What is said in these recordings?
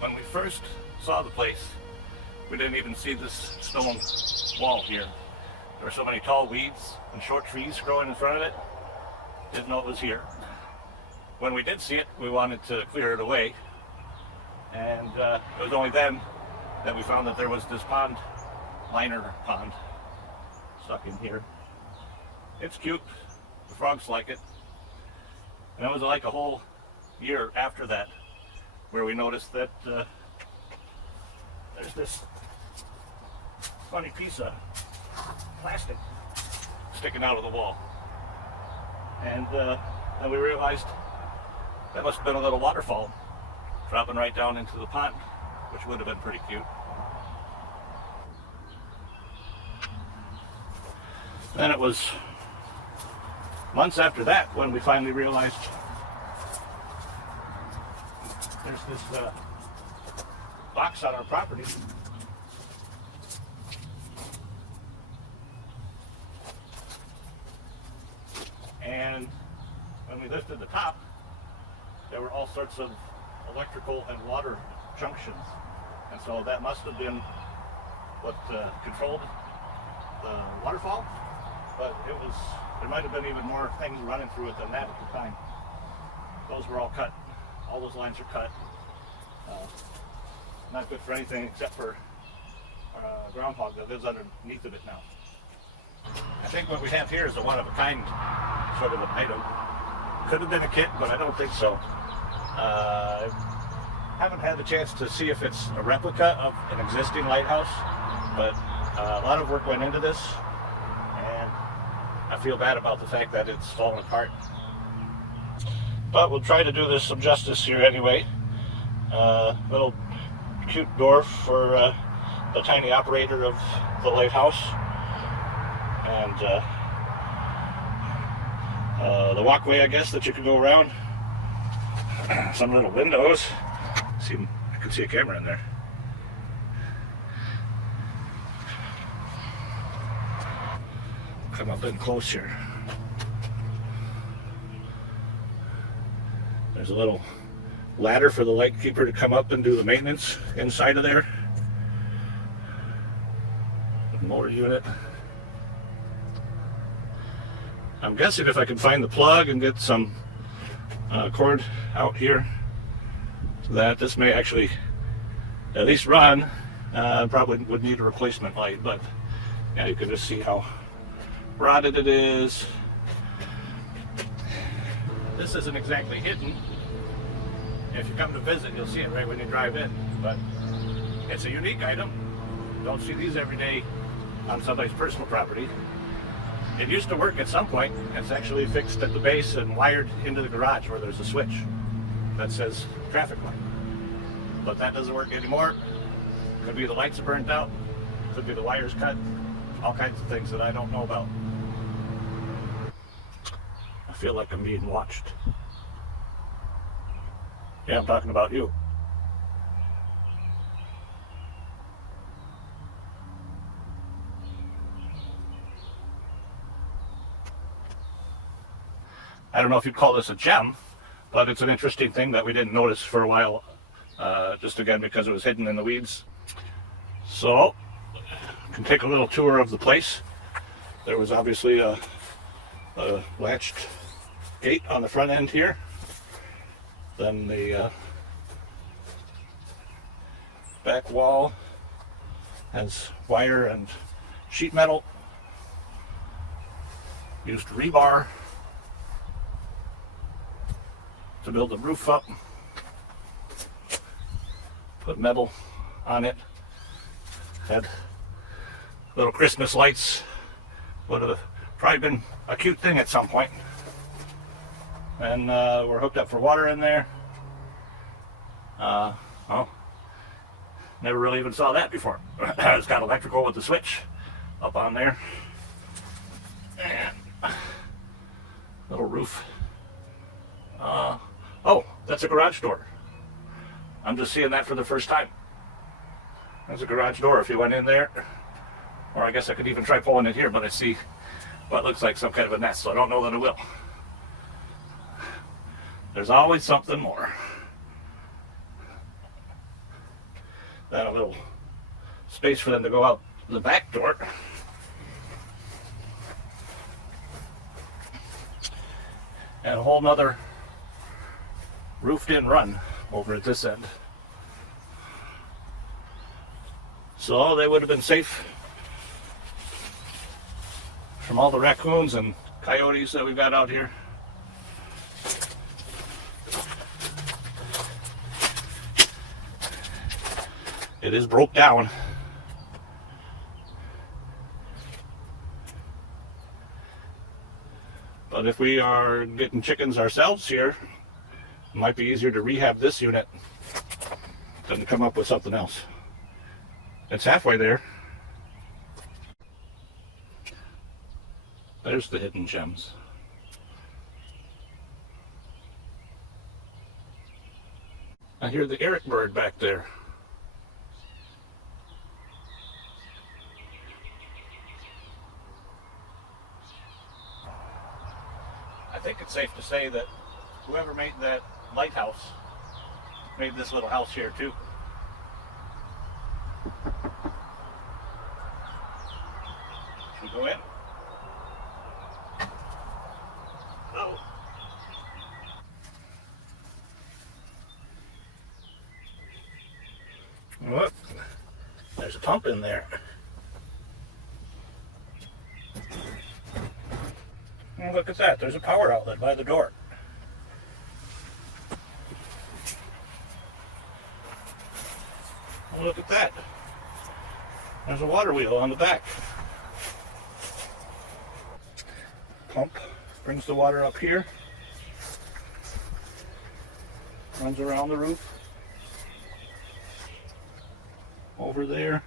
When we first saw the place, we didn't even see this stone wall here. There were so many tall weeds and short trees growing in front of it. Didn't know it was here. When we did see it, we wanted to clear it away. And it was only then that we found that there was this pond, liner pond, stuck in here. It's cute. The frogs like it. And it was like a whole year after that where we noticed that there's this funny piece of plastic sticking out of the wall. And then we realized that must have been a little waterfall dropping right down into the pond, which would have been pretty cute. Then it was months after that when we finally realized there's this box on our property. And when we lifted the top, there were all sorts of electrical and water junctions. And so that must have been what controlled the waterfall. But there might have been even more things running through it than that at the time. Those were all cut. All those lines are cut. Not good for anything except for a groundhog that lives underneath of it now. I think what we have here is a one-of-a-kind sort of an item. Could have been a kit, but I don't think so. I haven't had the chance to see if it's a replica of an existing lighthouse, but a lot of work went into this, and I feel bad about the fact that it's fallen apart. But we'll try to do this some justice here anyway. Little cute door for the tiny operator of the lighthouse. And the walkway, I guess, that you could go around. Some little windows. See, I can see a camera in there. Come up in close here. There's a little ladder for the lightkeeper to come up and do the maintenance inside of there. Motor unit. I'm guessing if I can find the plug and get some cord out here, that this may actually at least run. Probably would need a replacement light, but yeah, you can just see how rotted it is. This isn't exactly hidden. If you come to visit, you'll see it right when you drive in, but it's a unique item. Don't see these every day on somebody's personal property. It used to work at some point. It's actually fixed at the base and wired into the garage where there's a switch that says traffic light. But that doesn't work anymore. Could be the lights are burnt out, could be the wires cut, all kinds of things that I don't know about. I feel like I'm being watched. Yeah, I'm talking about you. I don't know if you'd call this a gem, but it's an interesting thing that we didn't notice for a while, just again because it was hidden in the weeds. So, you can take a little tour of the place. There was obviously a latched gate on the front end here. Then the back wall has wire and sheet metal. Used rebar to build the roof up. Put metal on it. Had little Christmas lights. Would have probably been a cute thing at some point. And we're hooked up for water in there. Well, never really even saw that before. It's got electrical with the switch up on there. And little roof. Oh, that's a garage door. I'm just seeing that for the first time. There's a garage door if you went in there. Or I guess I could even try pulling it here, but I see what looks like some kind of a nest, so I don't know that I will. There's always something more. Then a little space for them to go out the back door. And a whole nother roofed in run over at this end. So they would have been safe from all the raccoons and coyotes that we've got out here. It is broke down. But if we are getting chickens ourselves here, it might be easier to rehab this unit than to come up with something else. It's halfway there. There's the hidden gems. I hear the Eric bird back there. I think it's safe to say that whoever made that lighthouse made this little house here too. Should we go in? Oh. Look, there's a pump in there. And look at that, there's a power outlet by the door. And look at that. There's a water wheel on the back. Pump brings the water up here, runs around the roof, over there,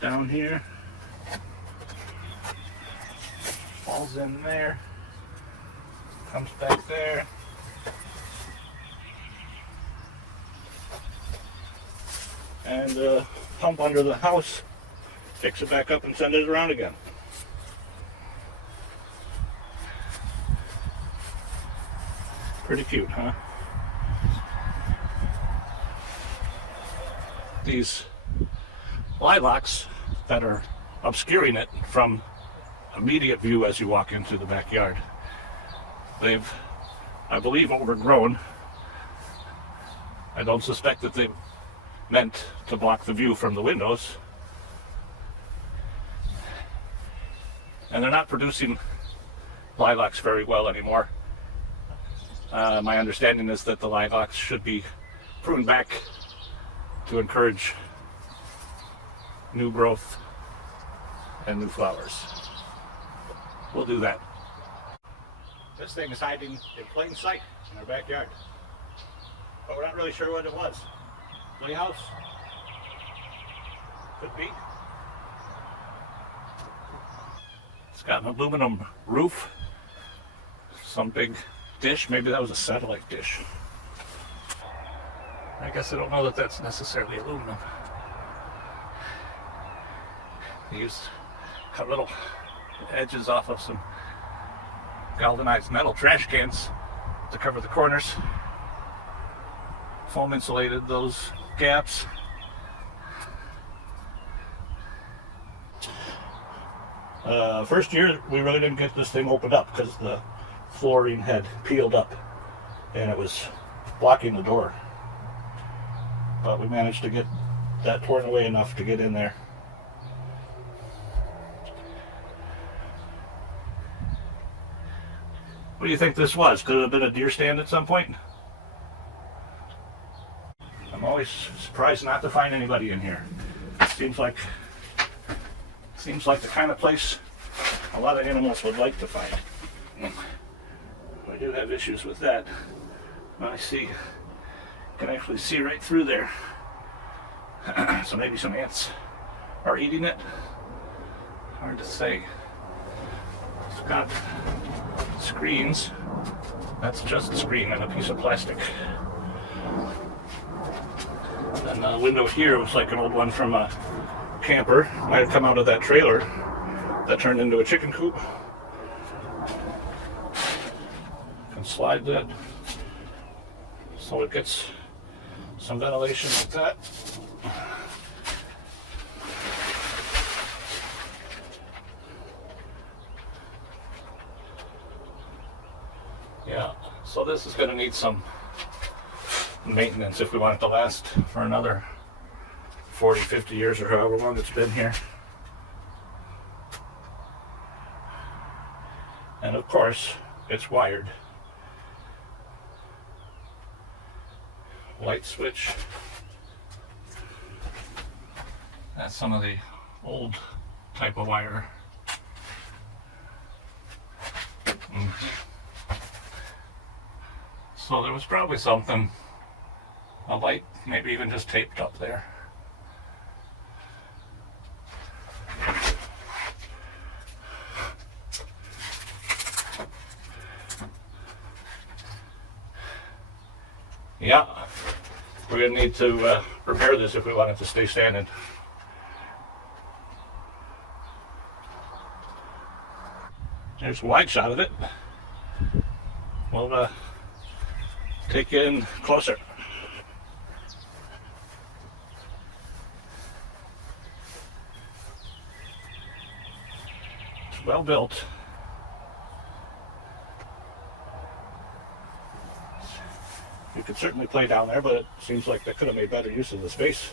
down here, falls in there, comes back there, and pump under the house, fix it back up and send it around again. Pretty cute, huh? These lilacs that are obscuring it from immediate view as you walk into the backyard. They've, I believe, overgrown. I don't suspect that they meant to block the view from the windows. And they're not producing lilacs very well anymore. My understanding is that the lilacs should be pruned back to encourage new growth and new flowers. We'll do that. This thing is hiding in plain sight in our backyard. But we're not really sure what it was. Playhouse? Could be. It's got an aluminum roof. Some big dish. Maybe that was a satellite dish. I guess I don't know that that's necessarily aluminum. They used cut little edges off of some galvanized metal trash cans to cover the corners. Foam insulated those gaps. First year we really didn't get this thing opened up because the flooring had peeled up and it was blocking the door. But we managed to get that torn away enough to get in there. What do you think this was? Could it have been a deer stand at some point? I'm always surprised not to find anybody in here. Seems like the kind of place a lot of animals would like to find. I do have issues with that. I see, can actually see right through there. So maybe some ants are eating it. Hard to say. It's got screens. That's just a screen and a piece of plastic. And the window here was like an old one from a camper. Might have come out of that trailer that turned into a chicken coop. Can slide that so it gets some ventilation like that. So this is going to need some maintenance if we want it to last for another 40, 50 years or however long it's been here. And of course, it's wired. Light switch. That's some of the old type of wire. So there was probably something, a light, maybe even just taped up there. Yeah, we're going to need to repair this if we want it to stay standing. There's a wide shot of it. We'll take you in closer. It's well built. You could certainly play down there, but it seems like they could have made better use of the space.